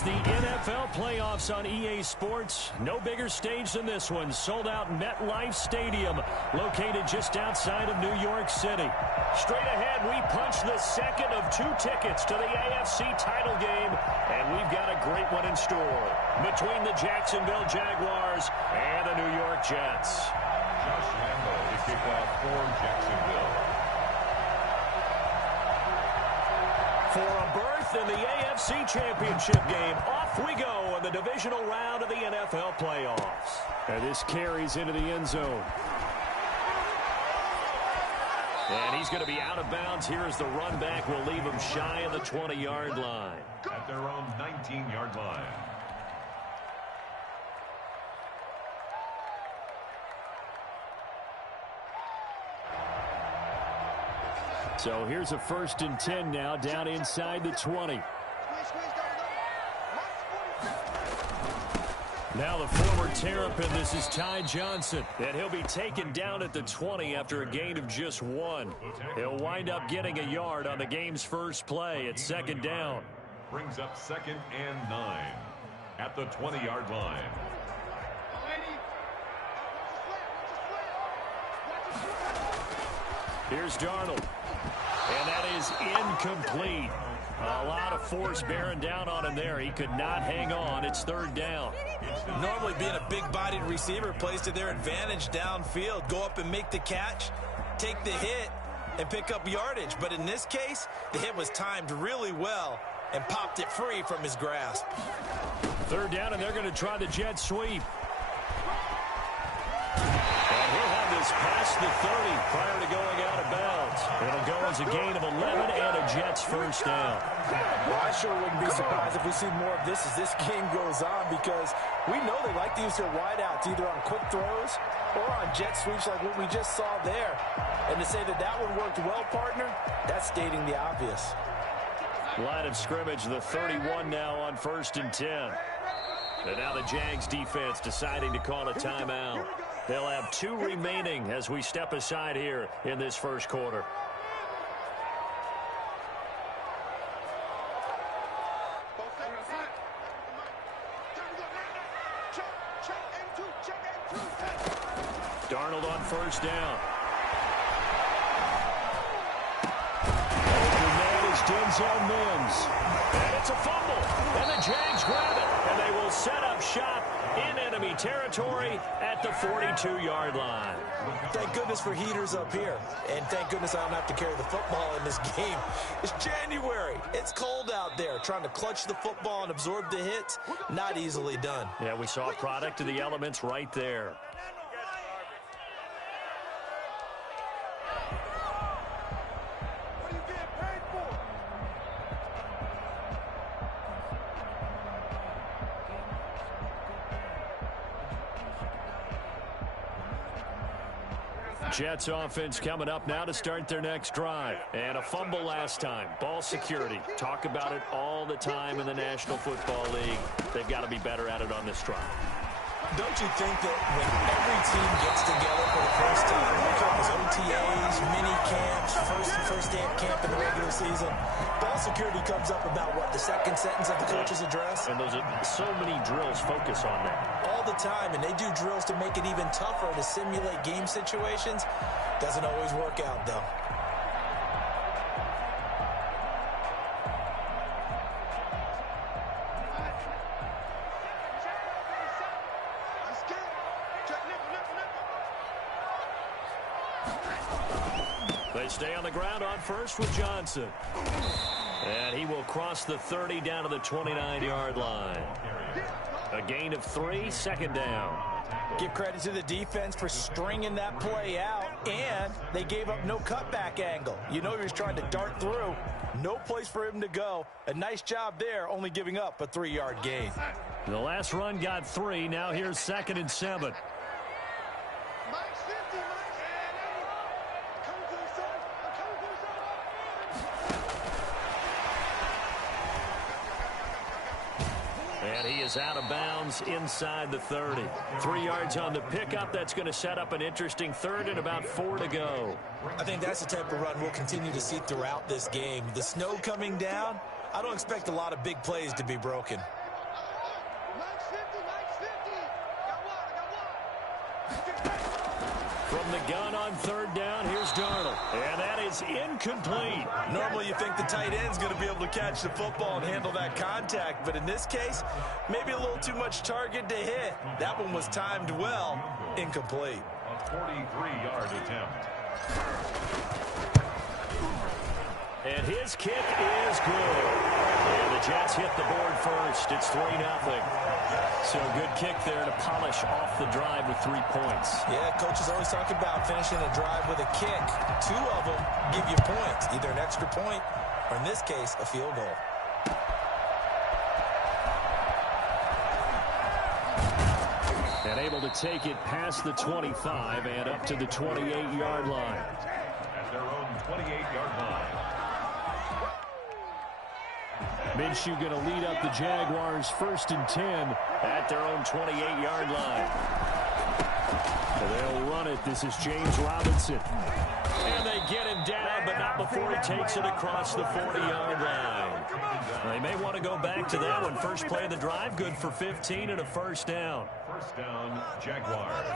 It's the NFL playoffs on EA Sports. No bigger stage than this one. Sold out MetLife Stadium, located just outside of New York City. Straight ahead, we punch the second of 2 tickets to the AFC title game, and we've got a great one in store between the Jacksonville Jaguars and the New York Jets. Josh Lambo to kick off for Jacksonville. For a berth in the AFC Championship game, off we go in the divisional round of the NFL playoffs. And this carries into the end zone. And he's going to be out of bounds here as the run back will leave him shy of the 20-yard line. At their own 19-yard line. So here's a 1st and 10 now, down inside the 20. Now the former Terrapin, this is Ty Johnson. And he'll be taken down at the 20 after a gain of just 1. He'll wind up getting a yard on the game's first play at 2nd down. Brings up 2nd and 9 at the 20-yard line. Here's Darnold. And that is incomplete. A lot of force bearing down on him there. He could not hang on. It's 3rd down. Normally being a big-bodied receiver plays to their advantage downfield. Go up and make the catch, take the hit, and pick up yardage. But in this case, the hit was timed really well and popped it free from his grasp. 3rd down, and they're going to try the jet sweep. And he'll have this past the 30 prior to going out of bounds. It'll go as a gain of 11 and a Jets 1st down. Well, I sure wouldn't be surprised if we see more of this as this game goes on, because we know they like to use their wideouts either on quick throws or on jet sweeps like what we just saw there. And to say that that one worked well, partner, that's stating the obvious. Line of scrimmage, the 31 now on 1st and 10. And now the Jags defense deciding to call a timeout. They'll have 2 remaining as we step aside here in this first quarter. Darnold on 1st down. Open man is Denzel Mims. And it's a fumble. And the Jags grab it. And they will set up shop in enemy territory at the 42-yard line. Thank goodness for heaters up here. And thank goodness I don't have to carry the football in this game. It's January. It's cold out there. Trying to clutch the football and absorb the hits, not easily done. Yeah, we saw a product of the elements right there. Jets offense coming up now to start their next drive. And a fumble last time. Ball security. Talk about it all the time in the National Football League. They've got to be better at it on this drive. Don't you think that when every team gets together for the first time, whether it was OTAs, mini camps, first day of camp in the regular season, ball security comes up about, what, the 2nd sentence of the coach's address? And those are so many drills focus on that. All the time, and they do drills to make it even tougher to simulate game situations. Doesn't always work out, though. They stay on the ground on 1st with Johnson. And he will cross the 30 down to the 29-yard line. A gain of 3, 2nd down. Give credit to the defense for stringing that play out, and they gave up no cutback angle. You know he was trying to dart through. No place for him to go. A nice job there, only giving up a 3-yard gain. The last run got 3. Now here's 2nd and 7. And he is out of bounds inside the 30. 3 yards on the pickup. That's going to set up an interesting 3rd and about 4 to go. I think that's the type of run we'll continue to see throughout this game. The snow coming down, I don't expect a lot of big plays to be broken. From the gun on third down, here's Darnold. And that is incomplete. Normally you think the tight end's going to be able to catch the football and handle that contact, but in this case, maybe a little too much target to hit. That one was timed well. Incomplete. A 43-yard attempt. And his kick is good. And the Jets hit the board first. It's 3-0. So good kick there to polish off the drive with 3 points. Yeah, coaches always talk about finishing a drive with a kick. 2 of them give you points, either an extra point or, in this case, a field goal. And able to take it past the 25 and up to the 28-yard line. At their own 28-yard line. Minshew going to lead up the Jaguars 1st and 10 at their own 28-yard line. So they'll run it. This is James Robinson. And they get him down, but not before he takes it across the 40-yard line. They may want to go back to that one. First play of the drive, good for 15 and a first down. First down, Jaguars.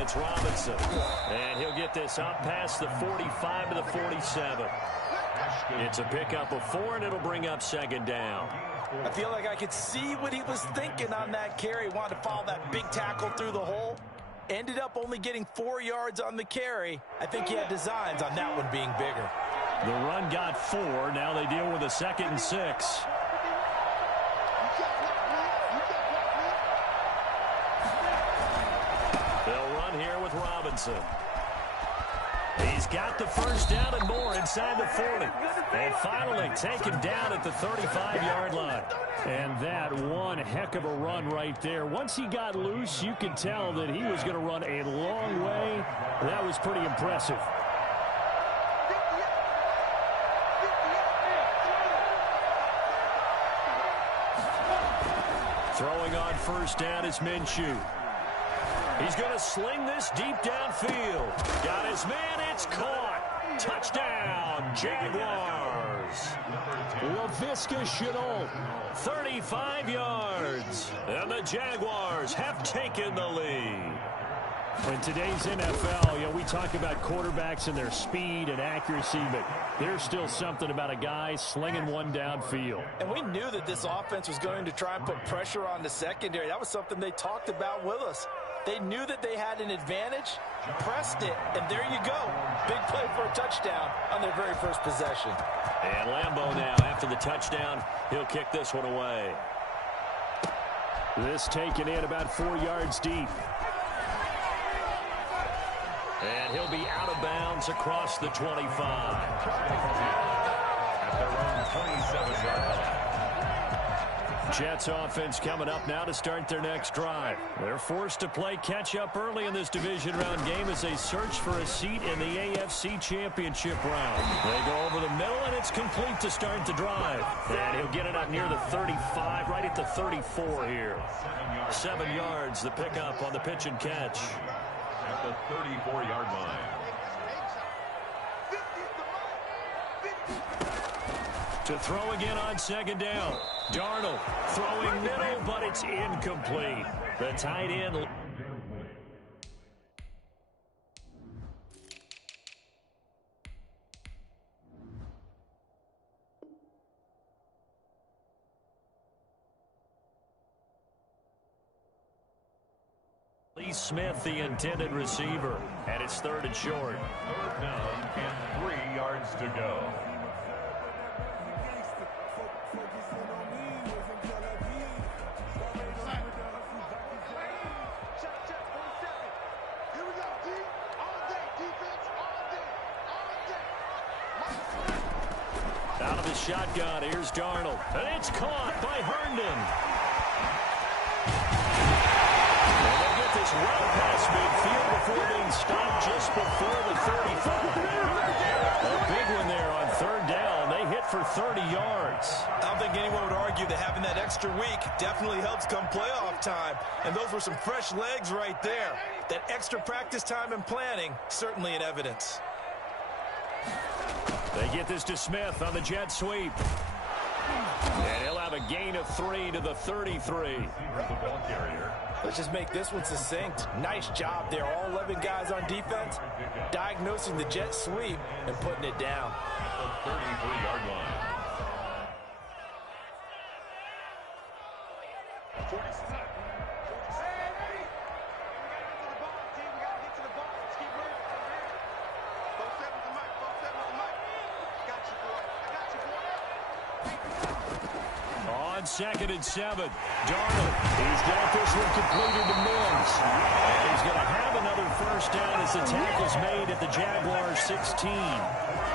It's Robinson, and he'll get this up past the 45 to the 47. It's a pickup of 4, and it'll bring up 2nd down. I feel like I could see what he was thinking on that carry. Wanted to follow that big tackle through the hole. Ended up only getting 4 yards on the carry. I think he had designs on that one being bigger. The run got 4. Now they deal with a 2nd and 6. Here with Robinson. He's got the first down and more inside the 40. And finally taken down at the 35-yard line. And that one heck of a run right there. Once he got loose, you could tell that he was going to run a long way. That was pretty impressive. Throwing on first down is Minshew. He's going to sling this deep downfield. Got his man. It's caught. Touchdown, Jaguars. Laviska Shenault, 35 yards. And the Jaguars have taken the lead. In today's NFL, we talk about quarterbacks and their speed and accuracy, but there's still something about a guy slinging one downfield. And we knew that this offense was going to try and put pressure on the secondary. That was something they talked about with us. They knew that they had an advantage, pressed it, and there you go. Big play for a touchdown on their very first possession. And Lambeau now, after the touchdown, he'll kick this one away. This taken in about 4 yards deep. And he'll be out of bounds across the 25. At their own 27-yard line. Jets offense coming up now to start their next drive. They're forced to play catch-up early in this division round game as they search for a seat in the AFC Championship round. They go over the middle, and it's complete to start the drive. And he'll get it up near the 35, right at the 34 here. 7 yards, the pickup on the pitch and catch. At the 34-yard line. To throw again on 2nd down. Darnold throwing middle, but it's incomplete. The tight end. Lee Smith, the intended receiver, and it's 3rd and short. 3rd down and 3 yards to go. Out of the shotgun, here's Darnold. And it's caught by Herndon. And they'll get this well past midfield before being stopped just before the 35. A big one there on 3rd down. They hit for 30 yards. I don't think anyone would argue that having that extra week definitely helps come playoff time. And those were some fresh legs right there. That extra practice time and planning, certainly in evidence. They get this to Smith on the jet sweep. And he'll have a gain of 3 to the 33. Let's just make this one succinct. Nice job there. All 11 guys on defense diagnosing the jet sweep and putting it down. 33-yard line. On 2nd and 7, Darnold. He's got this one completed to Mills. And he's going to have another first down as the tackle's made at the Jaguars 16.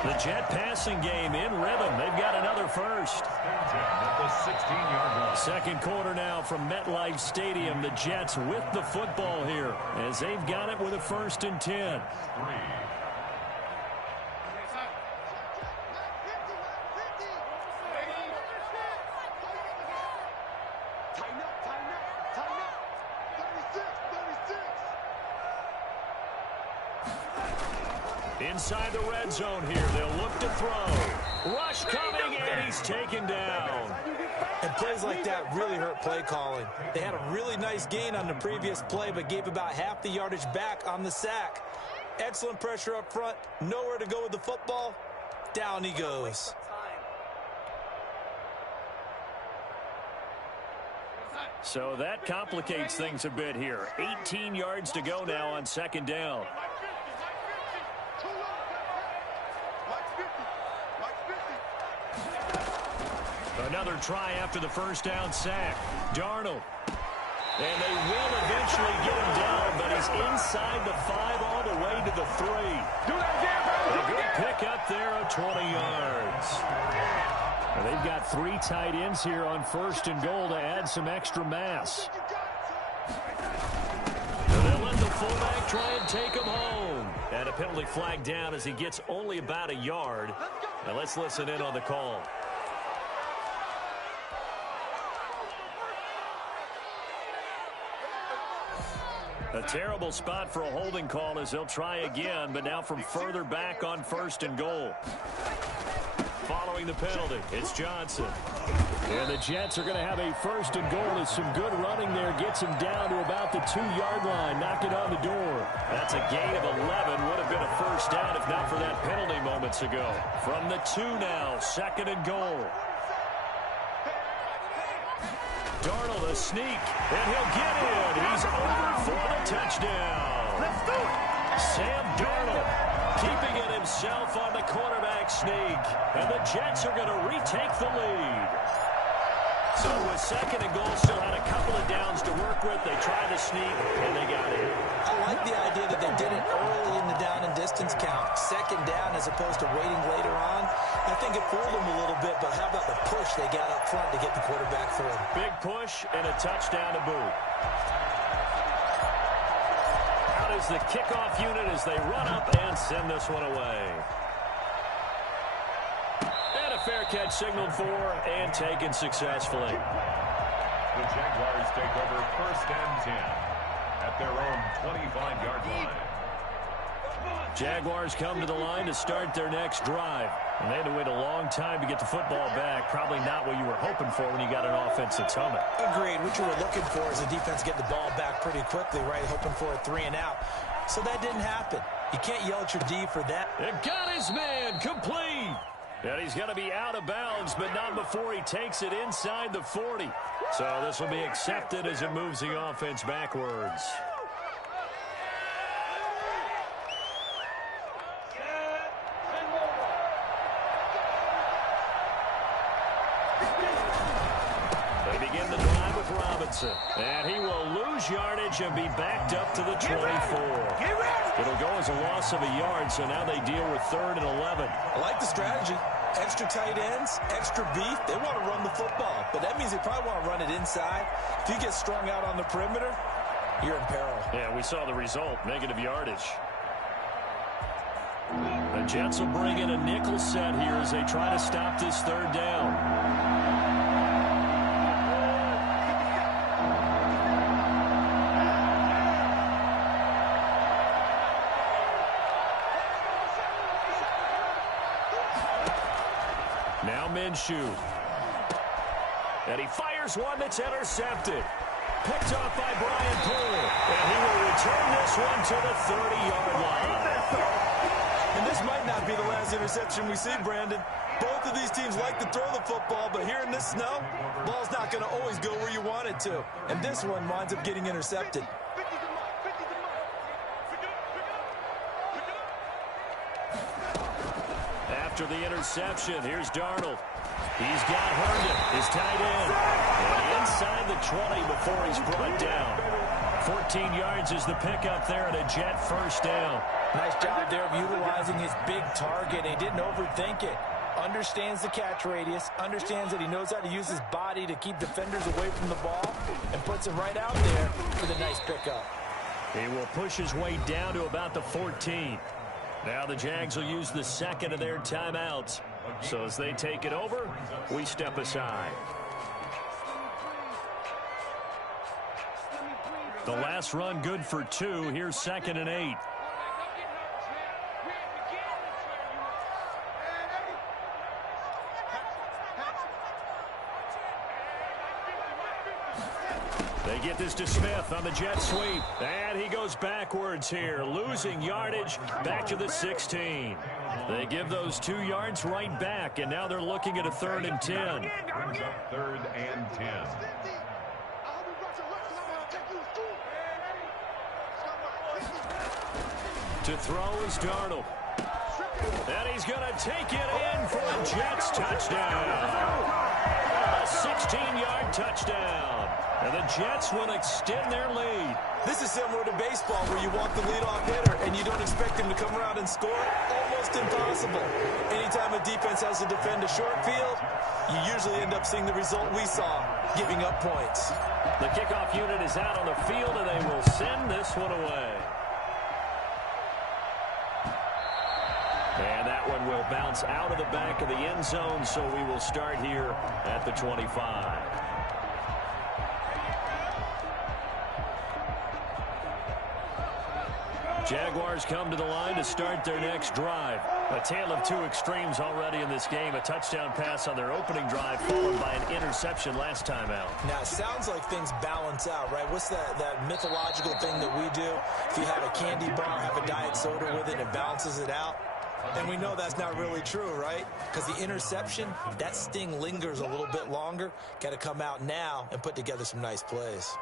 The Jet passing game in rhythm. They've got another first. At the 16-yard line. Second quarter now from MetLife Stadium. The Jets with the football here as they've got it with a 1st and 10. 3. Inside the red zone here. They'll look to throw. Rush coming, and he's taken down. And plays like that really hurt play calling. They had a really nice gain on the previous play, but gave about half the yardage back on the sack. Excellent pressure up front. Nowhere to go with the football. Down he goes. So that complicates things a bit here. 18 yards to go now on 2nd down. Another try after the first down sack. Darnold. And they will eventually get him down, but he's inside the 5 all the way to the 3. A good pick up there of 20 yards. Well, they've got 3 tight ends here on 1st and goal to add some extra mass. And they'll let the fullback try and take him home. And a penalty flag down as he gets only about a yard. Now let's listen in on the call. A terrible spot for a holding call as they'll try again, but now from further back on 1st and goal. Following the penalty, it's Johnson. And the Jets are going to have a 1st and goal as some good running there gets him down to about the 2-yard line, knocking on the door. That's a gain of 11. Would have been a first down if not for that penalty moments ago. From the 2 now, 2nd and goal. Darnold a sneak, and he'll get in. He's over for the touchdown. Let's do it. Sam Darnold keeping it himself on the quarterback sneak. And the Jets are going to retake the lead. So with 2nd and goal, still had a couple of downs to work with. They tried to sneak, and they got it. I like the idea that they did it early in the down and distance count. 2nd down as opposed to waiting later on. I think it fooled them a little bit, but how about the push they got up front to get the quarterback for them? Big push and a touchdown to boot. Out is the kickoff unit as they run up and send this one away. And a fair catch signaled for and taken successfully. The Jaguars take over 1st and 10 at their own 25-yard line. Jaguars come to the line to start their next drive. And they had to wait a long time to get the football back. Probably not what you were hoping for when you got an offense that's humming. Agreed. What you were looking for is the defense getting the ball back pretty quickly, right? Hoping for a 3 and out. So that didn't happen. You can't yell at your D for that. It got his man complete. And he's going to be out of bounds, but not before he takes it inside the 40. So this will be accepted as it moves the offense backwards. They begin the drive with Robinson. And he will lose yardage and be backed up to the 24. It'll go as a loss of a yard, so now they deal with 3rd and 11. I like the strategy. Extra tight ends, extra beef. They want to run the football, but that means they probably want to run it inside. If you get strung out on the perimeter, you're in peril. Yeah, we saw the result, negative yardage. The Jets will bring in a nickel set here as they try to stop this 3rd down. Minshew. And he fires one that's intercepted. Picked off by Brian Poole. And he will return this one to the 30-yard line. And this might not be the last interception we see, Brandon. Both of these teams like to throw the football, but here in this snow, ball's not going to always go where you want it to. And this one winds up getting intercepted. After the interception, here's Darnold. He's got Herndon, his tight end. And inside the 20 before he's brought down. 14 yards is the pickup there at a Jet first down. Nice job there of utilizing his big target. He didn't overthink it. Understands the catch radius, understands that he knows how to use his body to keep defenders away from the ball, and puts it right out there for the nice pickup. He will push his way down to about the 14. Now the Jags will use the second of their timeouts. So as they take it over, we step aside. The last run good for 2. Here's 2nd and 8. They get this to Smith on the jet sweep. And he goes backwards here, losing yardage back to the 16. They give those 2 yards right back, and now they're looking at a 3rd and 10. Brings up 3rd and 10. To throw is Darnold. And he's going to take it in for a Jets touchdown. A 16-yard touchdown. And the Jets will extend their lead. This is similar to baseball where you want the leadoff hitter and you don't expect him to come around and score. Almost impossible. Anytime a defense has to defend a short field, you usually end up seeing the result we saw, giving up points. The kickoff unit is out on the field, and they will send this one away. And that one will bounce out of the back of the end zone, so we will start here at the 25. Jaguars come to the line to start their next drive. A tale of 2 extremes already in this game. A touchdown pass on their opening drive, followed by an interception last time out. Now, it sounds like things balance out, right? What's that mythological thing that we do? If you have a candy bar, have a diet soda with it, it balances it out. And we know that's not really true, right? Because the interception, that sting lingers a little bit longer. Got to come out now and put together some nice plays.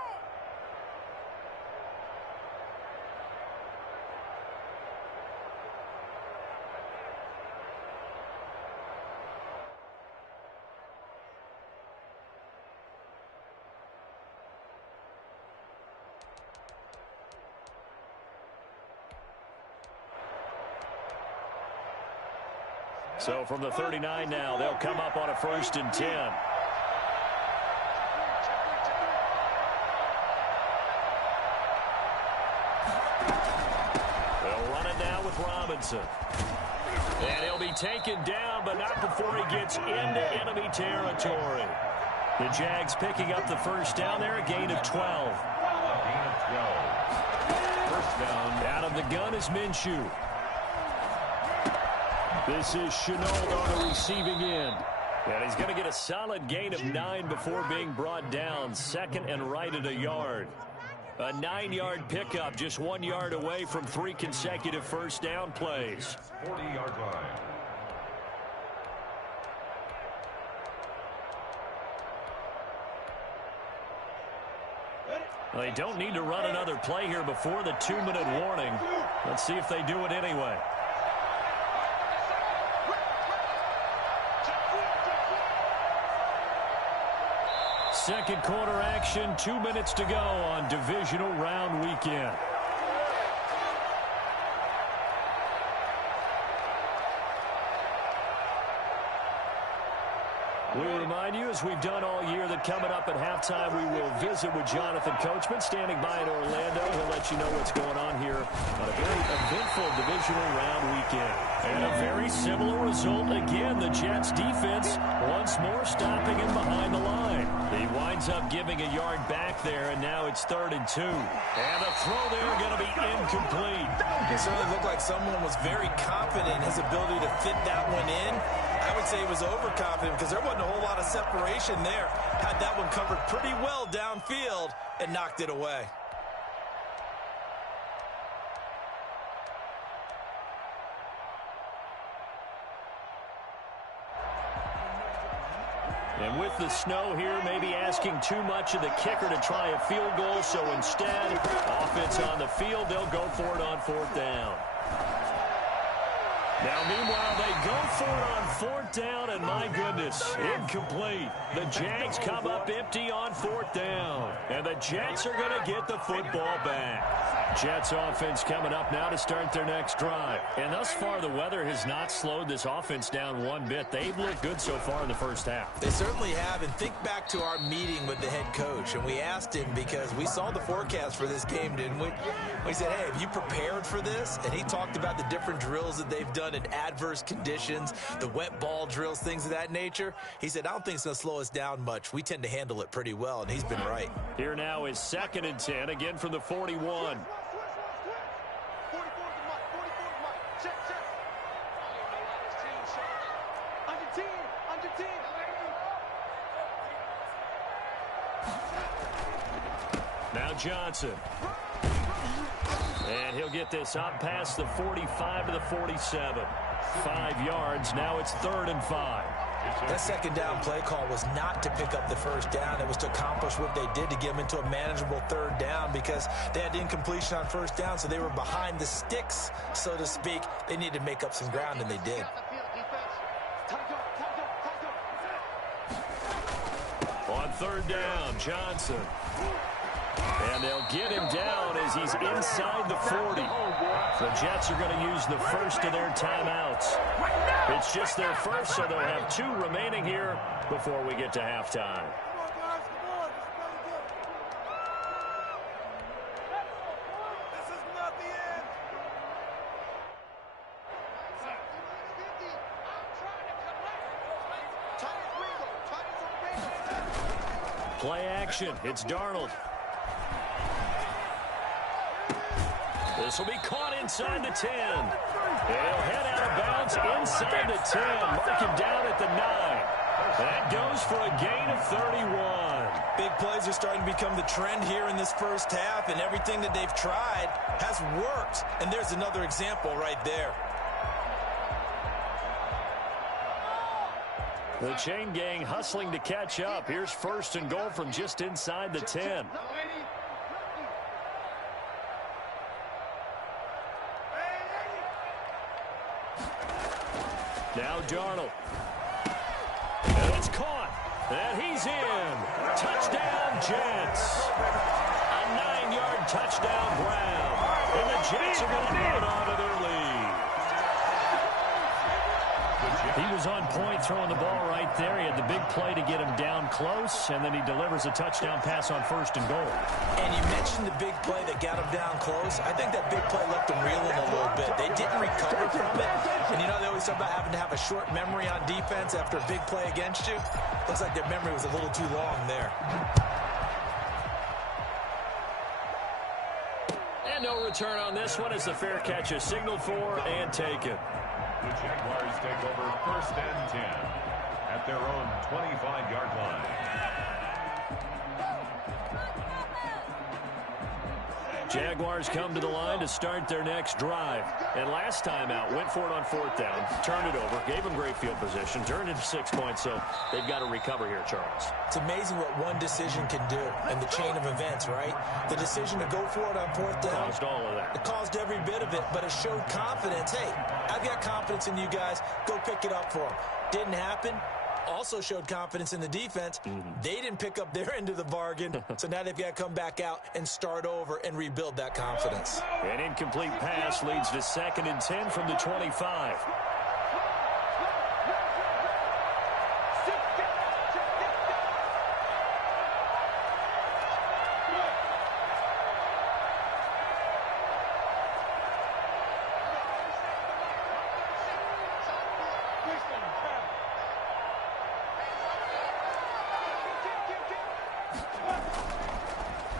So from the 39 now, they'll come up on a 1st and 10. They'll run it now with Robinson. And he'll be taken down, but not before he gets into enemy territory. The Jags picking up the first down there, a gain of 12. Gain of 12. First down. Out of the gun is Minshew. This is Shenault on the receiving end. And he's going to get a solid gain of 9 before being brought down. 2nd and right at a yard. A 9-yard pickup, just 1 yard away from 3 consecutive first down plays. 40-yard line. Well, they don't need to run another play here before the 2-minute warning. Let's see if they do it anyway. Second quarter action, 2 minutes to go on divisional round weekend. We remind you, as we've done all year, that coming up at halftime, we will visit with Jonathan Coachman, standing by in Orlando. He'll let you know what's going on here on a very eventful divisional round weekend. And a very similar result again. The Jets defense once more stopping him behind the line. He winds up giving a yard back there, and now it's 3rd and 2. And the throw there going to be incomplete. It certainly looked like someone was very confident in his ability to fit that one in. I I would say he was overconfident because there wasn't a whole lot of separation there. Had that one covered pretty well downfield and knocked it away. And with the snow here, maybe asking too much of the kicker to try a field goal. So instead, offense on the field, they'll go for it on 4th down. Now, meanwhile, they go for it on 4th down, and my goodness, incomplete. The Jags come up empty on 4th down, and the Jets are going to get the football back. Jets offense coming up now to start their next drive. And thus far, the weather has not slowed this offense down one bit. They've looked good so far in the first half. They certainly have. And think back to our meeting with the head coach. And we asked him because we saw the forecast for this game, didn't we? We said, hey, have you prepared for this? And he talked about the different drills that they've done in adverse conditions, the wet ball drills, things of that nature. He said, I don't think it's going to slow us down much. We tend to handle it pretty well, and he's been right. Here now is 2nd and 10, again from the 41. Now Johnson. And he'll get this up past the 45 to the 47. 5 yards. Now it's 3rd and 5. That 2nd down play call was not to pick up the 1st down. It was to accomplish what they did to get them into a manageable 3rd down because they had incompletion on 1st down, so they were behind the sticks, so to speak. They needed to make up some ground, and they did. On 3rd down, Johnson. And they'll get him down as he's inside the 40. The Jets are going to use the first of their timeouts. It's just their first, so they'll have 2 remaining here before we get to halftime. Play action. It's Darnold. This will be caught inside the 10. He'll head out of bounds inside the 10. Mark him down at the 9. That goes for a gain of 31. Big plays are starting to become the trend here in this first half, and everything that they've tried has worked. And there's another example right there. The chain gang hustling to catch up. Here's 1st and goal from just inside the 10. Now Darnold. And it's caught. And he's in. Touchdown, Jets. A 9-yard touchdown Brown. And the Jets are going to add on to their lead. He was on point throwing the ball right there. He had the big play to get him down close, and then he delivers a touchdown pass on 1st and goal. And you mentioned the big play that got him down close. I think that big play left him reeling a little bit. They didn't recover from it. And you know, they always talk about having to have a short memory on defense after a big play against you. Looks like their memory was a little too long there. And no return on this one as the fair catch is signaled for and taken. The Jaguars take over 1st and 10 at their own 25-yard line. Jaguars come to the line to start their next drive. And last time out, went for it on 4th down, turned it over, gave them great field position, turned it to 6 points, so they've got to recover here, Charles. It's amazing what one decision can do in the chain of events, right? The decision to go for it on 4th down. Caused all of that. It caused every bit of it, but it showed confidence. Hey, I've got confidence in you guys. Go pick it up for them. Didn't happen. Also showed confidence in the defense. They didn't pick up their end of the bargain, so now they've got to come back out and start over and rebuild that confidence. An incomplete pass leads to 2nd and 10 from the 25.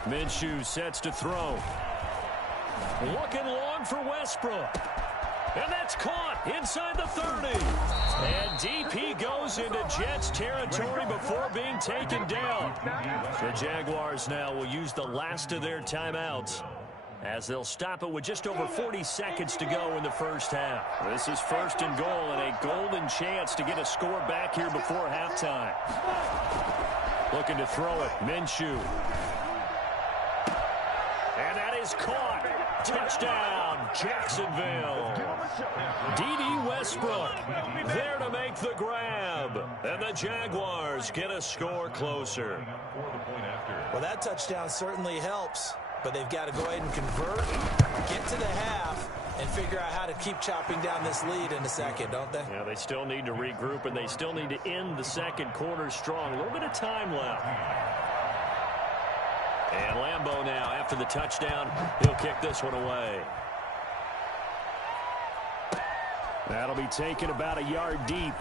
Minshew sets to throw. Looking long for Westbrook. And that's caught inside the 30. And DP goes into Jets territory before being taken down. The Jaguars now will use the last of their timeouts, as they'll stop it with just over 40 seconds to go in the first half. This is 1st and goal and a golden chance to get a score back here before halftime. Looking to throw it, Minshew. And that is caught. Touchdown, Jacksonville. D.D. Westbrook there to make the grab. And the Jaguars get a score closer. Well, that touchdown certainly helps, but they've got to go ahead and convert, get to the half, and figure out how to keep chopping down this lead in a second, don't they? Yeah, they still need to regroup, and they still need to end the second quarter strong. A little bit of time left. And Lambeau now, after the touchdown, he'll kick this one away. That'll be taken about a yard deep.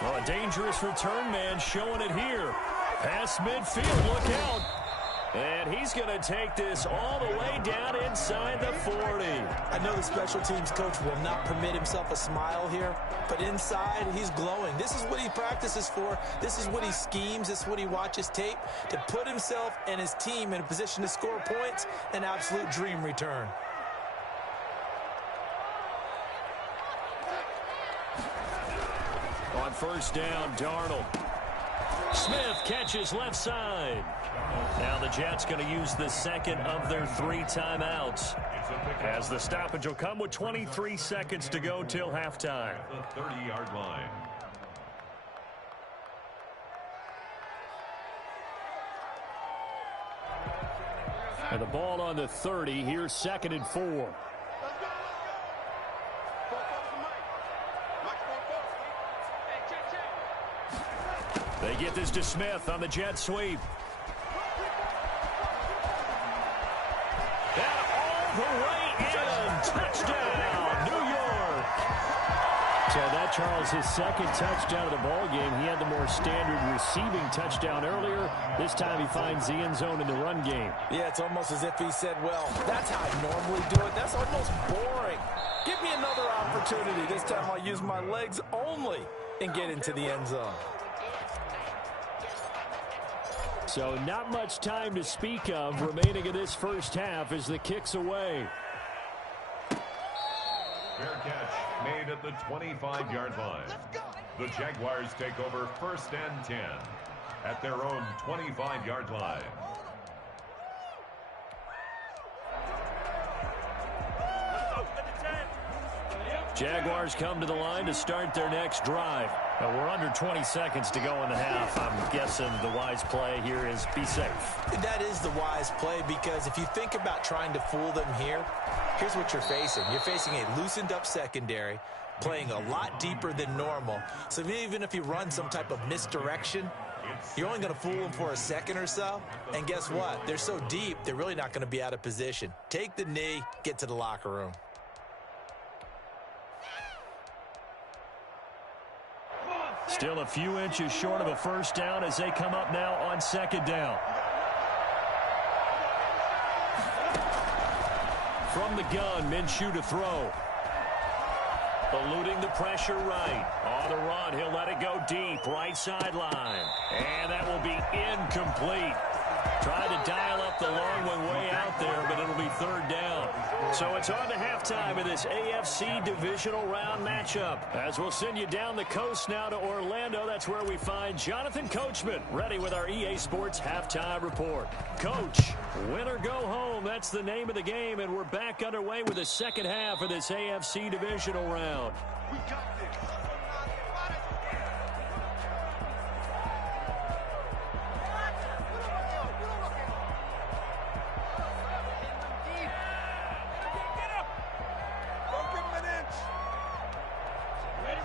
Well, a dangerous return man showing it here. Past midfield, look out. And he's going to take this all the way down inside the 40. I know the special teams coach will not permit himself a smile here, but inside he's glowing. This is what he practices for. This is what he schemes. This is what he watches tape to put himself and his team in a position to score points. An absolute dream return. On 1st down, Darnold. Smith catches left side. Now the Jets going to use the second of their 3 timeouts, as the stoppage will come with 23 seconds to go till halftime. The 30-yard line. And the ball on the 30. Here's 2nd and 4. They get this to Smith on the jet sweep. And all the way in. Touchdown, New York. So that, Charles, his 2nd touchdown of the ball game. He had the more standard receiving touchdown earlier. This time he finds the end zone in the run game. Yeah, it's almost as if he said, well, that's how I normally do it. That's almost boring. Give me another opportunity. This time I'll use my legs only and get into the end zone. So not much time to speak of remaining in this first half as the kick's away. Fair catch made at the 25-yard line. The Jaguars take over 1st and 10 at their own 25-yard line. Jaguars come to the line to start their next drive. Now we're under 20 seconds to go in the half. I'm guessing the wise play here is be safe. That is the wise play, because if you think about trying to fool them here, here's what you're facing. You're facing a loosened up secondary, playing a lot deeper than normal. So even if you run some type of misdirection, you're only going to fool them for a second or so. And guess what? They're so deep, they're really not going to be out of position. Take the knee, get to the locker room. Still a few inches short of a first down as they come up now on 2nd down. From the gun, Minshew to throw. Eluding the pressure right. On the run, he'll let it go deep, right sideline. And that will be incomplete. Tried to dial up the long one way out there, but it'll be 3rd down. So it's on to halftime of this AFC divisional round matchup. As we'll send you down the coast now to Orlando, that's where we find Jonathan Coachman, ready with our EA Sports halftime report. Coach, win or go home, that's the name of the game, and we're back underway with the second half of this AFC divisional round. We got this.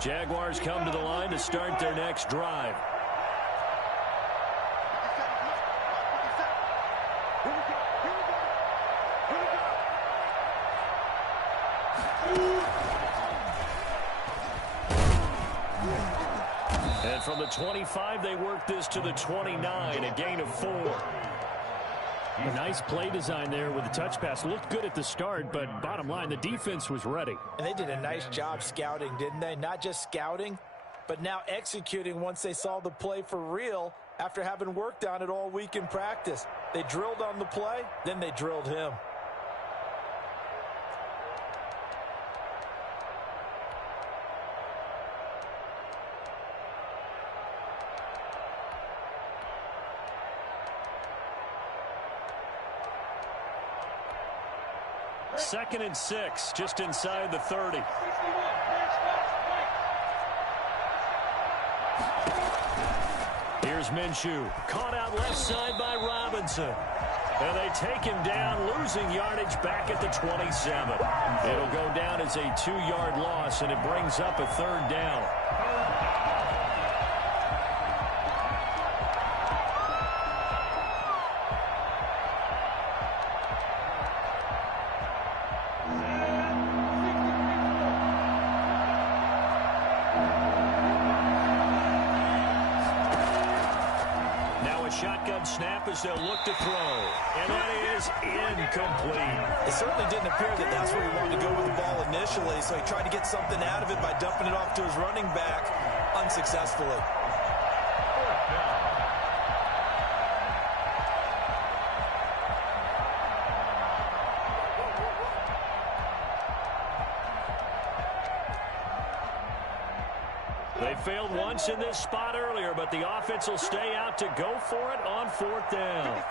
Jaguars come to the line to start their next drive. And from the 25, they work this to the 29, a gain of 4. A nice play design there with the touch pass. Looked good at the start, but bottom line, the defense was ready. And they did a nice job scouting, didn't they? Not just scouting, but now executing once they saw the play for real after having worked on it all week in practice. They drilled on the play, then they drilled him. Second and 6, just inside the 30. Here's Minshew, caught out left side by Robinson. And they take him down, losing yardage back at the 27. It'll go down as a 2-yard loss, and it brings up a third down. Shotgun snap as they'll look to throw. And that is incomplete. It certainly didn't appear that that's where he wanted to go with the ball initially, so he tried to get something out of it by dumping it off to his running back unsuccessfully. They failed once in this spot earlier, but the offense will stay out to go for it on 4th down.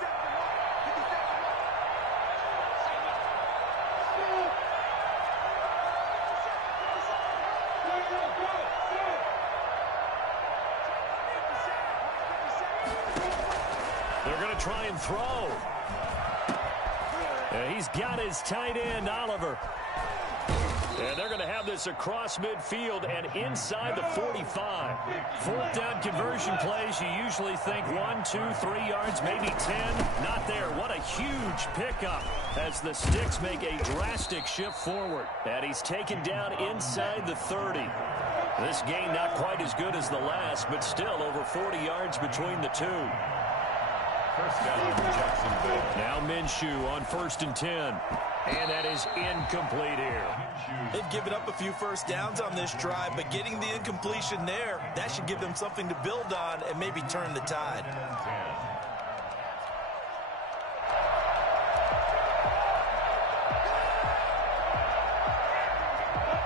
They're going to try and throw. He's got his tight end, Oliver. And they're going to have this across midfield and inside the 45. 4th down conversion plays, you usually think 1, 2, 3 yards, maybe 10. Not there. What a huge pickup as the Sticks make a drastic shift forward. And he's taken down inside the 30. This gain not quite as good as the last, but still over 40 yards between the two. First down, Jacksonville. Now Minshew on 1st and 10. And that is incomplete here. They've given up a few first downs on this drive, but getting the incompletion there, that should give them something to build on and maybe turn the tide.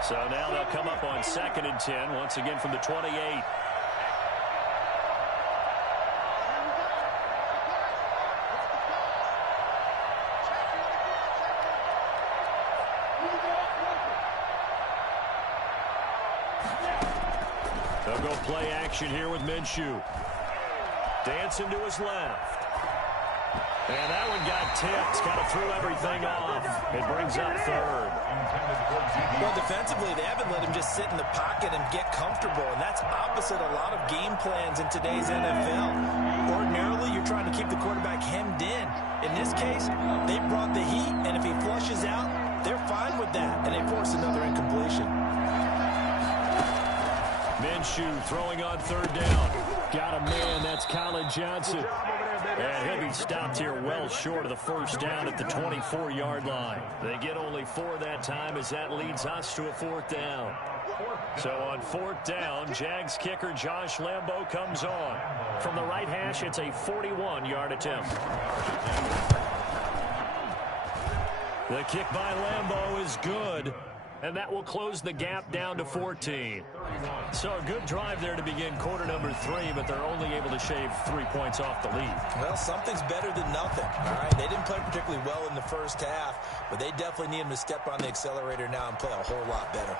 So now they'll come up on 2nd and 10, once again from the 28. They'll go play action here with Minshew. Dancing to his left. And that one got tipped. Kind of threw everything off. It brings up 3rd. Well, defensively, they haven't let him just sit in the pocket and get comfortable, and that's opposite a lot of game plans in today's NFL. Ordinarily, you're trying to keep the quarterback hemmed in. In this case, they brought the heat, and if he flushes out, they're fine with that, and they force another incompletion. Minshew throwing on 3rd down. Got a man, that's Colin Johnson. And he'll be stopped here well short of the 1st down at the 24-yard line. They get only 4 that time as that leads us to a 4th down. So on 4th down, Jags kicker Josh Lambo comes on. From the right hash, it's a 41-yard attempt. The kick by Lambo is good. And that will close the gap down to 14. So a good drive there to begin quarter number 3, but they're only able to shave 3 points off the lead. Well, something's better than nothing. All right, they didn't play particularly well in the first half, but they definitely need him to step on the accelerator now and play a whole lot better.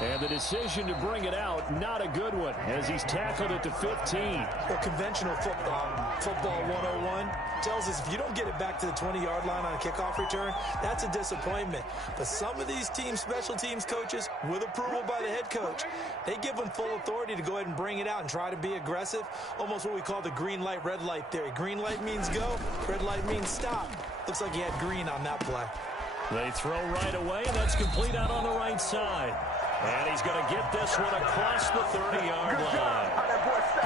And the decision to bring it out, not a good one, as he's tackled at the 15. Well, conventional football 101 tells us if you don't get it back to the 20-yard line on a kickoff return, that's a disappointment. But some of these teams, special teams coaches, with approval by the head coach, they give them full authority to go ahead and bring it out and try to be aggressive, almost what we call the green light, red light theory. Green light means go, red light means stop. Looks like he had green on that play. They throw right away, and that's complete out on the right side. And he's going to get this one across the 30-yard line.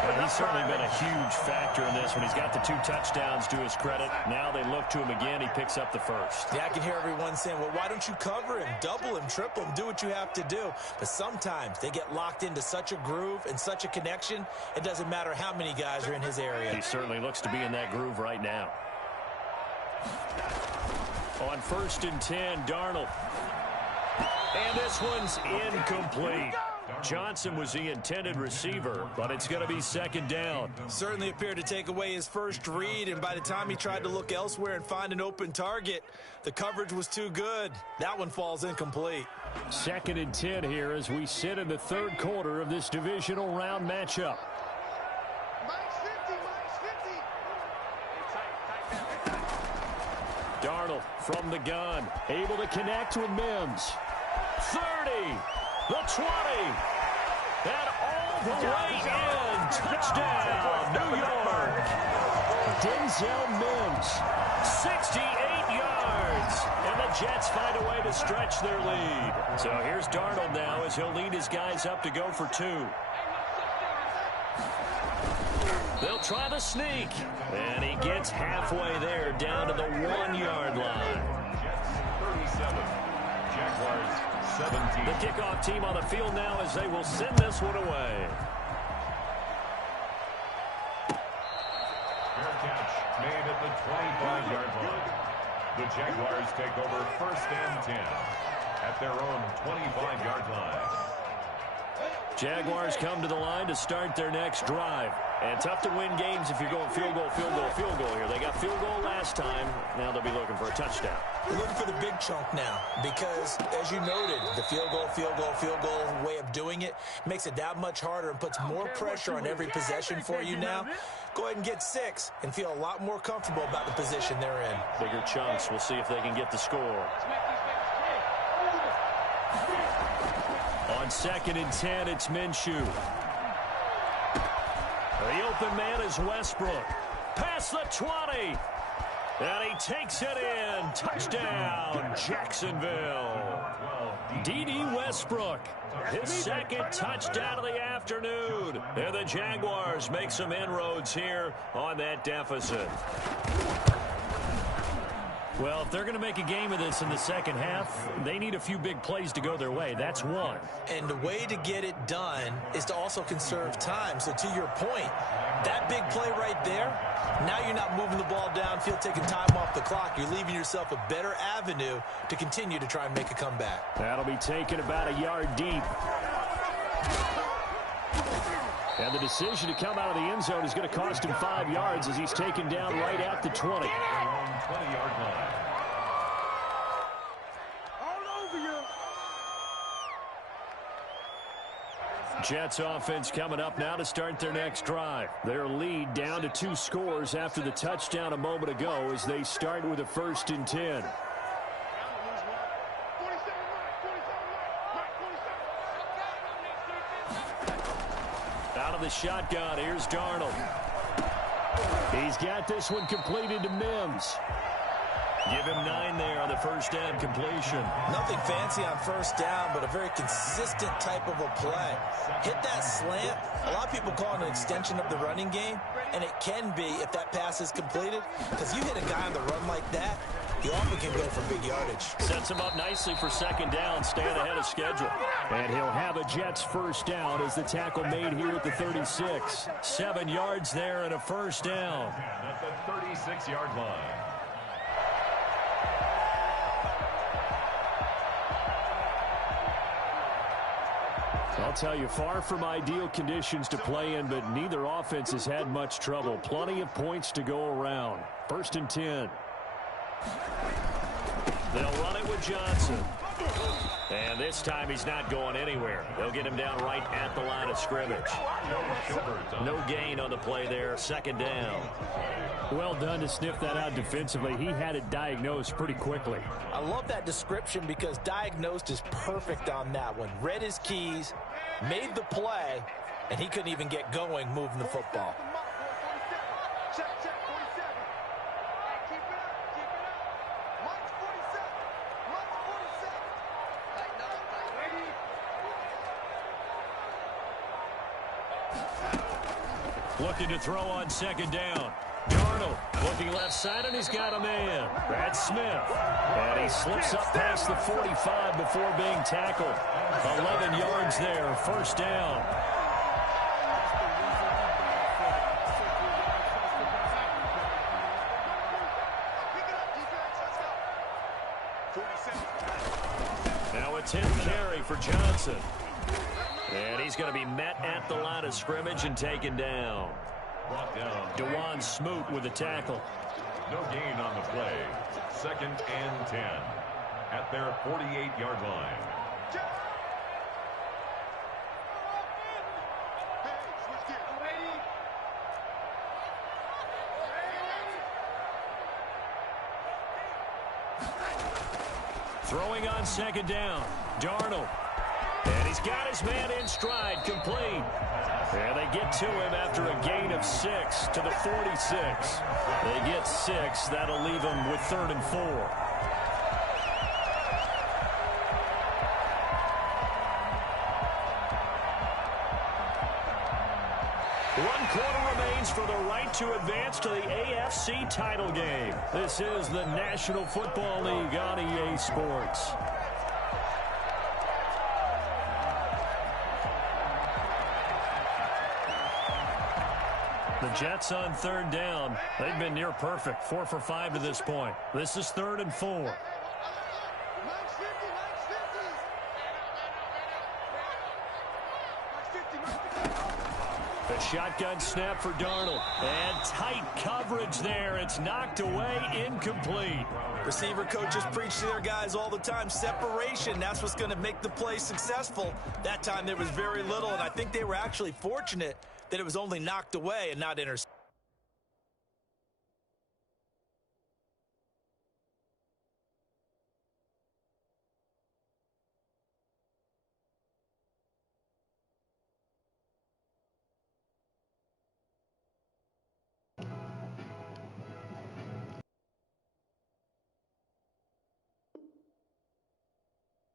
And he's certainly been a huge factor in this one. He's got the 2 touchdowns to his credit. Now they look to him again. He picks up the first. Yeah, I can hear everyone saying, well, why don't you cover him, double him, triple him, do what you have to do. But sometimes they get locked into such a groove and such a connection, it doesn't matter how many guys are in his area. He certainly looks to be in that groove right now. On 1st and 10, Darnold. And this one's incomplete. Johnson was the intended receiver, but it's going to be 2nd down. Certainly appeared to take away his first read, and by the time he tried to look elsewhere and find an open target, the coverage was too good. That one falls incomplete. 2nd and 10 here as we sit in the 3rd quarter of this divisional round matchup. Darnold from the gun, able to connect with Mims. 30, the 20, and all the way in. Touchdown, New York. Denzel Mims, 68 yards. And the Jets find a way to stretch their lead. So here's Darnold now as he'll lead his guys up to go for 2. They'll try the sneak. And he gets halfway there, down to the 1-yard line. Jets 37, Jaguars 17. The kickoff team on the field now as they will send this one away. Fair catch made at the 25-yard line. The Jaguars take over 1st and 10 at their own 25-yard line. Jaguars come to the line to start their next drive. And tough to win games if you're going field goal, field goal, field goal here. They got field goal last time. Now they'll be looking for a touchdown. They're looking for the big chunk now because, as you noted, the field goal way of doing it makes it that much harder and puts more pressure on every possession for you now. Go ahead and get 6 and feel a lot more comfortable about the position they're in. Bigger chunks. We'll see if they can get the score. On 2nd and 10, it's Minshew. The open man is Westbrook. Past the 20. And he takes it in. Touchdown, Jacksonville. D.D. Westbrook, his 2nd touchdown of the afternoon. And the Jaguars make some inroads here on that deficit. Well, if they're going to make a game of this in the second half, they need a few big plays to go their way. That's one. And the way to get it done is to also conserve time. So to your point, that big play right there, now you're not moving the ball downfield, taking time off the clock. You're leaving yourself a better avenue to continue to try and make a comeback. That'll be taken about a yard deep. And the decision to come out of the end zone is going to cost him 5 yards as he's taken down right at the 20. 20-yard line. Jets offense coming up now to start their next drive. Their lead down to 2 scores after the touchdown a moment ago as they start with a 1st and 10. Out of the shotgun, here's Darnold. He's got this one completed to Mims. Give him 9 there on the first down completion. Nothing fancy on first down, but a very consistent type of a play. Hit that slant. A lot of people call it an extension of the running game, and it can be if that pass is completed, because you hit a guy on the run like that, you often can go for big yardage. Sets him up nicely for second down, staying ahead of schedule. And he'll have a Jets first down as the tackle made here at the 36. 7 yards there and a first down. At the 36-yard line. I'll tell you, far from ideal conditions to play in, but neither offense has had much trouble. Plenty of points to go around. 1st and 10. They'll run it with Johnson. And this time he's not going anywhere. They'll get him down right at the line of scrimmage. No gain on the play there. 2nd down. Well done to sniff that out defensively. He had it diagnosed pretty quickly. I love that description because diagnosed is perfect on that one. Read his keys, made the play, and he couldn't even get going moving the football. Looking to throw on second down. Darnold looking left side, and he's got a man. That's Smith. And he slips up past the 45 before being tackled. 11 yards there, first down. Now a 10th carry for Johnson. And he's going to be met at the line of scrimmage and taken down. Brought down. Dewan Smoot with a tackle. No gain on the play. 2nd and 10 at their 48-yard line. Throwing on second down. Darnold. And he's got his man in stride, complete. And they get to him after a gain of 6 to the 46. They get 6. That'll leave them with 3rd and 4. One quarter remains for the right to advance to the AFC title game. This is the National Football League on EA Sports. The Jets on 3rd down. They've been near perfect. 4 for 5 to this point. This is 3rd and 4. The shotgun snap for Darnold. And tight coverage there. It's knocked away, incomplete. Receiver coaches preach to their guys all the time. Separation, that's what's going to make the play successful. That time there was very little, and I think they were actually fortunate that it was only knocked away and not intercepted.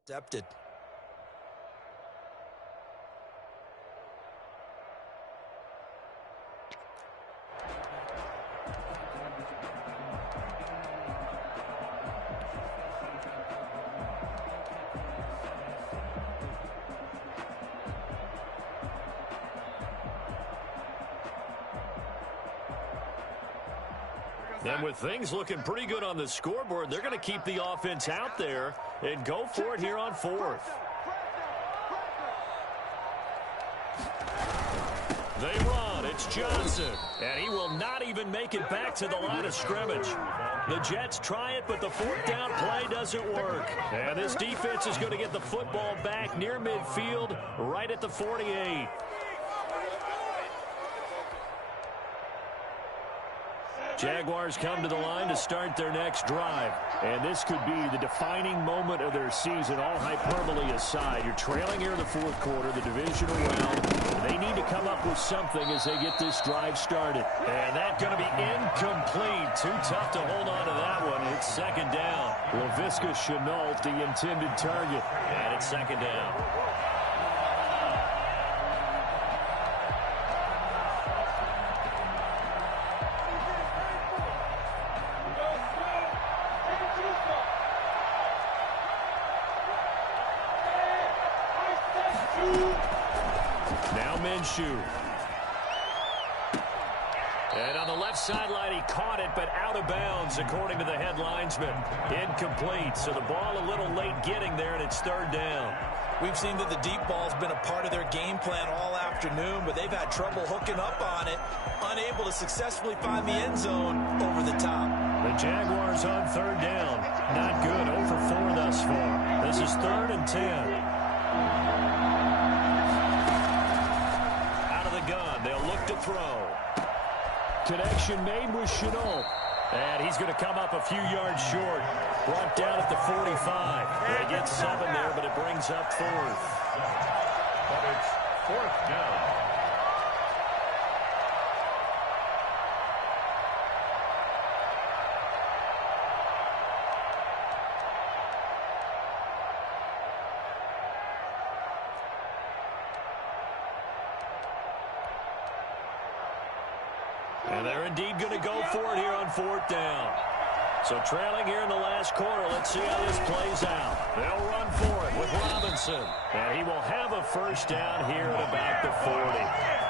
Accepted. And with things looking pretty good on the scoreboard, they're going to keep the offense out there and go for it here on 4th. They run. It's Johnson. And he will not even make it back to the line of scrimmage. The Jets try it, but the 4th down play doesn't work. And this defense is going to get the football back near midfield, right at the 48. Jaguars come to the line to start their next drive. And this could be the defining moment of their season, all hyperbole aside. You're trailing here in the 4th quarter, the divisional round. They need to come up with something as they get this drive started. And that's going to be incomplete. Too tough to hold on to that one. It's 2nd down. Laviska Shenault, the intended target. And it's 2nd down. Now Minshew. And on the left sideline, he caught it, but out of bounds, according to the head linesman. Incomplete, so the ball a little late getting there, and it's 3rd down. We've seen that the deep ball's been a part of their game plan all afternoon, but they've had trouble hooking up on it, unable to successfully find the end zone over the top. The Jaguars on 3rd down. Not good, 0 for 4 thus far. This is 3rd and 10. They'll look to throw. Connection made with Shenault. And he's going to come up a few yards short. Brought down at the 45. They get 7 there, but it brings up 4th. But it's 4th down. And they're indeed going to go for it here on 4th down. So trailing here in the last quarter, let's see how this plays out. They'll run for it with Robinson. And he will have a first down here at about the 40.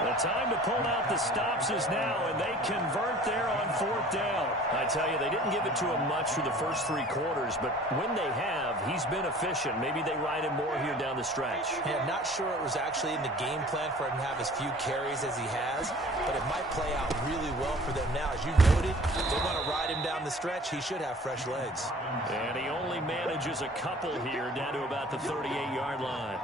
The time to pull out the stops is now, and they convert there on 4th down. I tell you, they didn't give it to him much through the first 3 quarters, but when they have, he's been efficient. Maybe they ride him more here down the stretch. Yeah, not sure it was actually in the game plan for him to have as few carries as he has, but it might play out really well for them now. As you noted, if they want to ride him down the stretch, he should have fresh legs. And he only manages a couple here down to about the 38-yard line.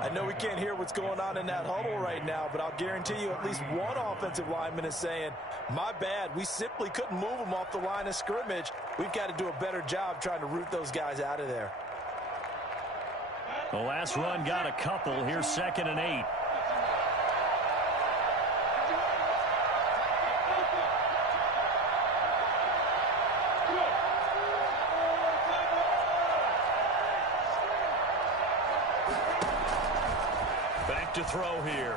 I know we can't hear what's going on in that huddle right now, but I'll guarantee you at least one offensive lineman is saying, my bad, we simply couldn't move them off the line of scrimmage. We've got to do a better job trying to root those guys out of there. The last run got a couple. Here's 2nd and 8. To throw here.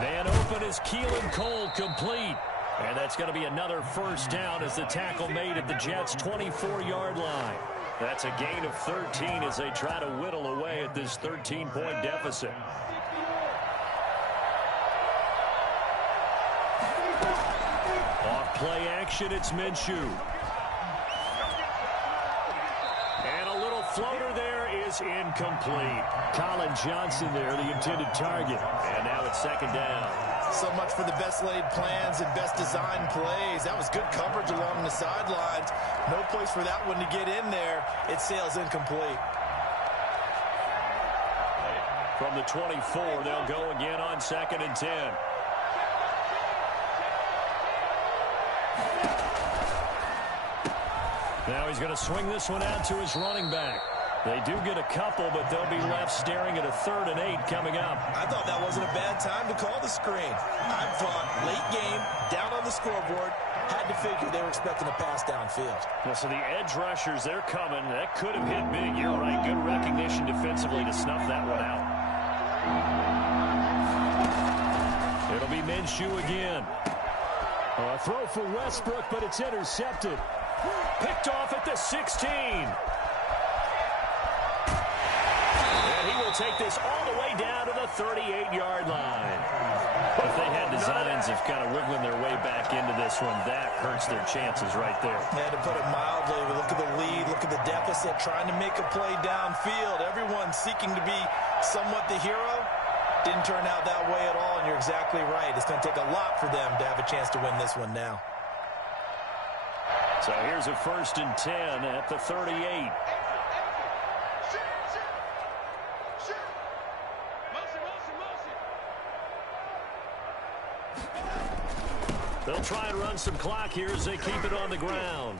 Man open is Keelan Cole, complete. And that's going to be another first down as the tackle made at the Jets' 24-yard line. That's a gain of 13 as they try to whittle away at this 13-point deficit. Off play action, it's Minshew. And a little floater there is incomplete. Colin Johnson there, the intended target. And now it's 2nd down. So much for the best laid plans and best design plays. That was good coverage along the sidelines. No place for that one to get in there. It sails incomplete. From the 24, they'll go again on 2nd and 10. Now he's going to swing this one out to his running back. They do get a couple, but they'll be left staring at a 3rd and 8 coming up. I thought that wasn't a bad time to call the screen. I thought late game, down on the scoreboard, had to figure they were expecting a pass downfield. Well, so the edge rushers, they're coming. That could have hit big. You're right. Good recognition defensively to snuff that one out. It'll be Minshew again. A throw for Westbrook, but it's intercepted. Picked off at the 16. And he will take this all the way down to the 38-yard line. If they had designs of kind of wiggling their way back into this one, that hurts their chances right there. Yeah, to put it mildly, look at the lead, look at the deficit, trying to make a play downfield. Everyone seeking to be somewhat the hero. Didn't turn out that way at all, and you're exactly right. It's going to take a lot for them to have a chance to win this one now. So here's a 1st and 10 at the 38. They'll try and run some clock here as they keep it on the ground.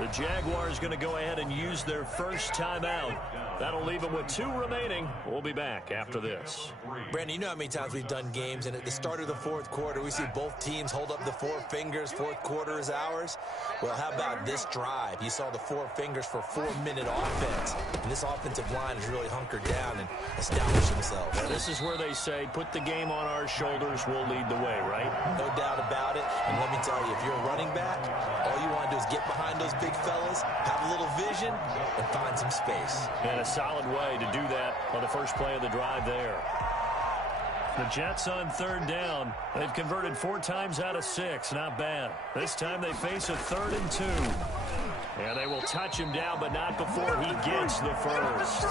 The Jaguars going to go ahead and use their first timeout. That'll leave them with 2 remaining. We'll be back after this. Brandon, you know how many times we've done games, and at the start of the 4th quarter, we see both teams hold up the 4 fingers. 4th quarter is ours. Well, how about this drive? You saw the 4 fingers for 4-minute offense, and this offensive line is really hunkered down and established themselves. Now, this is where they say, put the game on our shoulders, we'll lead the way, right? No doubt about it. And let me tell you, if you're a running back, all you want to do is get behind those big fellas, have a little vision, and find some space. And a solid way to do that on the first play of the drive there. The Jets on 3rd down. They've converted 4 times out of 6. Not bad. This time they face a 3rd and 2. And they will touch him down, but not before he gets the first.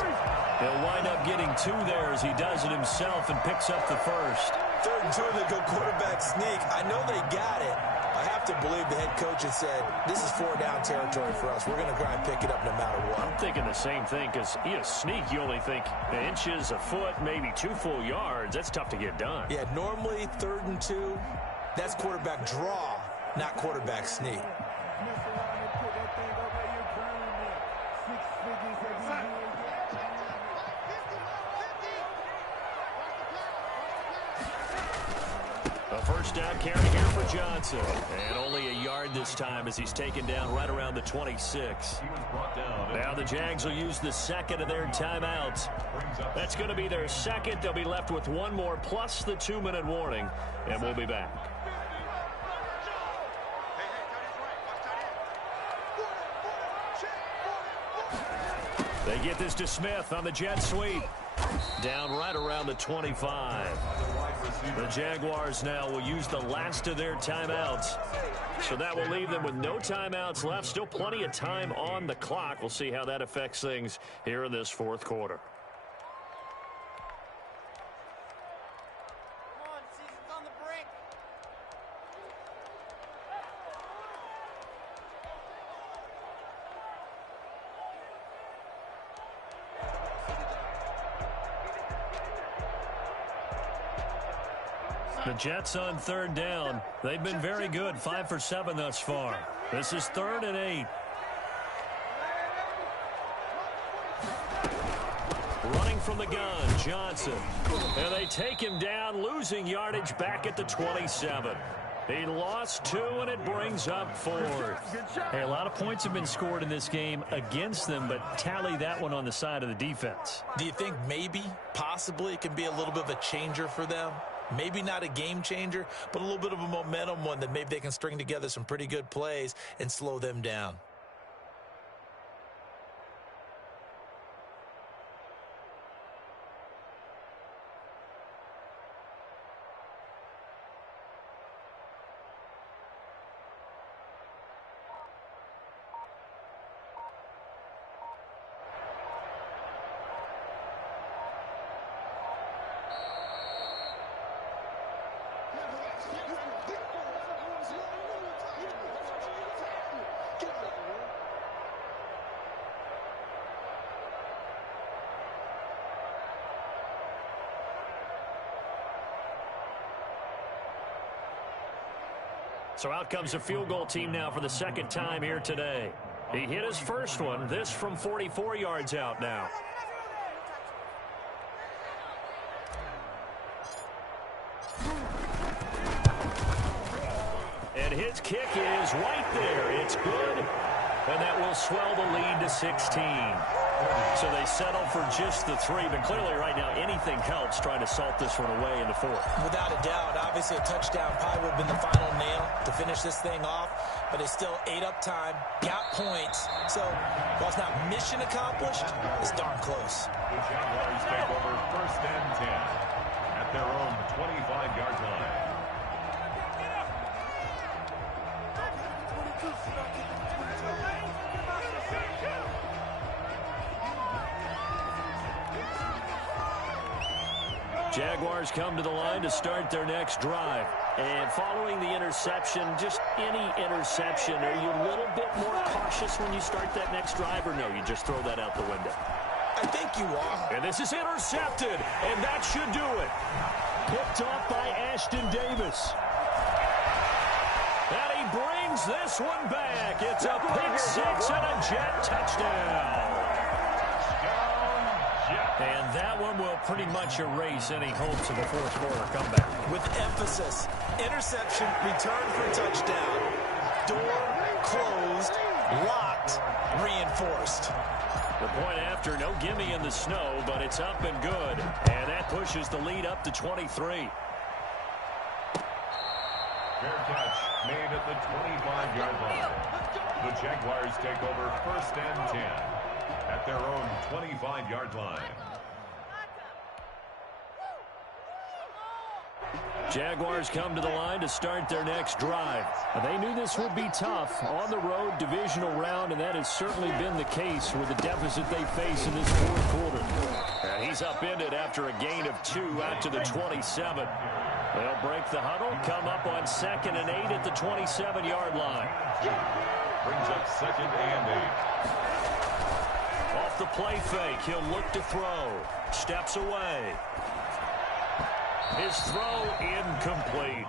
He'll wind up getting 2 there as he does it himself and picks up the first. 3rd and 2, and they go quarterback sneak. I know they got it. I have to believe the head coach has said, this is 4-down territory for us. We're going to try and pick it up no matter what. I'm thinking the same thing, because sneak, you only think inches, a foot, maybe 2 full yards. That's tough to get done. Yeah, normally 3rd and 2, that's quarterback draw, not quarterback sneak. First down carry here for Johnson. And only a yard this time as he's taken down right around the 26. He was brought down Now the Jags will use the second of their timeouts. That's going to be their second. They'll be left with one more plus the 2-minute warning, and we'll be back. They get this to Smith on the jet sweep. Down right around the 25. The Jaguars now will use the last of their timeouts. So that will leave them with no timeouts left. Still plenty of time on the clock. We'll see how that affects things here in this fourth quarter. The Jets on third down. They've been very good, 5 for 7 thus far. This is 3rd and 8. Running from the gun, Johnson. And they take him down, losing yardage back at the 27. He lost 2, and it brings up 4th. Hey, a lot of points have been scored in this game against them, but tally that one on the side of the defense. Do you think maybe, possibly, it can be a little bit of a changer for them? Maybe not a game changer, but a little bit of a momentum one that maybe they can string together some pretty good plays and slow them down. So out comes a field goal team now for the second time here today. He hit his first one, this from 44 yards out now. And his kick is right there. It's good, and that will swell the lead to 16. So they settle for just the 3, but clearly right now anything helps trying to salt this one away in the 4th. Without a doubt, obviously a touchdown probably would have been the final nail to finish this thing off, but it's still 8 up time, got points. So while it's not mission accomplished, it's darn close. The Jaguars take over 1st and 10 at their own 25-yard line. Jaguars come to the line to start their next drive. And following the interception, just any interception, are you a little bit more cautious when you start that next drive, or no, you just throw that out the window? I think you are. And this is intercepted, and that should do it. Picked off by Ashton Davis. And he brings this one back. It's a pick 6 and a Jet touchdown. And that one will pretty much erase any hopes of a fourth quarter comeback. With emphasis, interception, return for a touchdown. Door closed, locked, reinforced. The point after, no gimme in the snow, but it's up and good. And that pushes the lead up to 23. Fair catch made at the 25-yard line. The Jaguars take over 1st and 10 at their own 25-yard line. Jaguars come to the line to start their next drive. They knew this would be tough on the road divisional round, and that has certainly been the case with the deficit they face in this fourth quarter. And he's upended after a gain of 2 out to the 27. They'll break the huddle, come up on 2nd and 8 at the 27-yard line. Brings up 2nd and 8. Off the play fake, he'll look to throw. Steps away. His throw incomplete.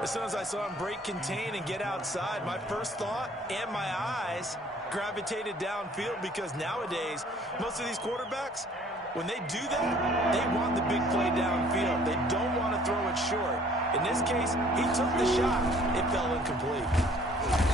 As soon as I saw him break contain and get outside, my first thought and my eyes gravitated downfield, because nowadays, most of these quarterbacks, when they do that, they want the big play downfield. They don't want to throw it short. In this case, he took the shot. It fell incomplete.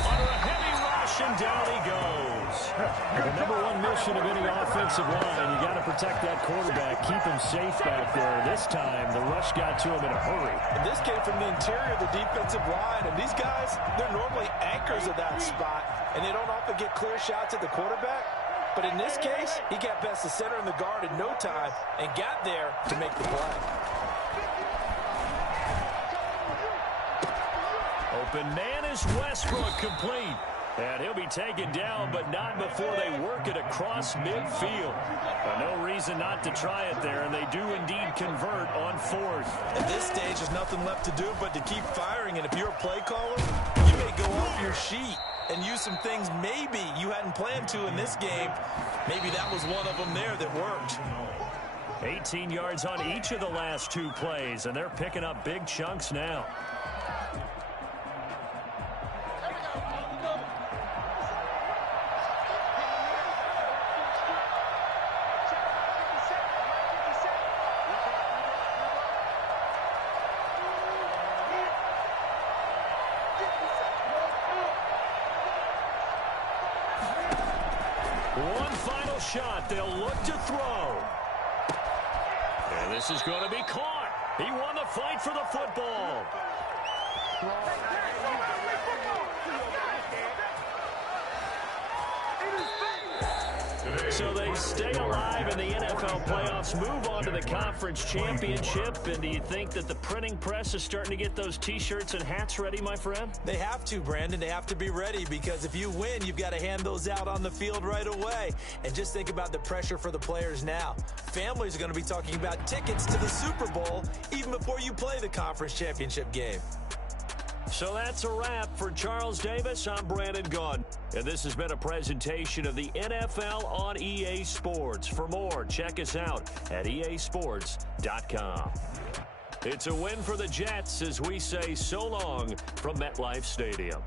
Under a heavy rush, pitch, and down he goes. The number one mission of any offensive line, you got to protect that quarterback, keep him safe back there. This time, the rush got to him in a hurry. And this came from the interior of the defensive line, and these guys, they're normally anchors of that spot, and they don't often get clear shots at the quarterback. But in this case, he got past the center and the guard in no time and got there to make the play. Open man is Westbrook, complete. And he'll be taken down, but not before they work it across midfield. No reason not to try it there, and they do indeed convert on fourth. At this stage, there's nothing left to do but to keep firing. And if you're a play caller, you may go off your sheet and use some things maybe you hadn't planned to in this game. Maybe that was one of them there that worked. 18 yards on each of the last two plays, and they're picking up big chunks now. One final shot. They'll look to throw. And this is going to be caught. He won the fight for the football. So they stay alive in the NFL playoffs, move on to the conference championship. And do you think that the printing press is starting to get those T-shirts and hats ready, my friend? They have to, Brandon. They have to be ready because if you win, you've got to hand those out on the field right away. And just think about the pressure for the players now. Families are going to be talking about tickets to the Super Bowl even before you play the conference championship game. So that's a wrap for Charles Davis. I'm Brandon Gaudin. And this has been a presentation of the NFL on EA Sports. For more, check us out at easports.com. It's a win for the Jets as we say so long from MetLife Stadium.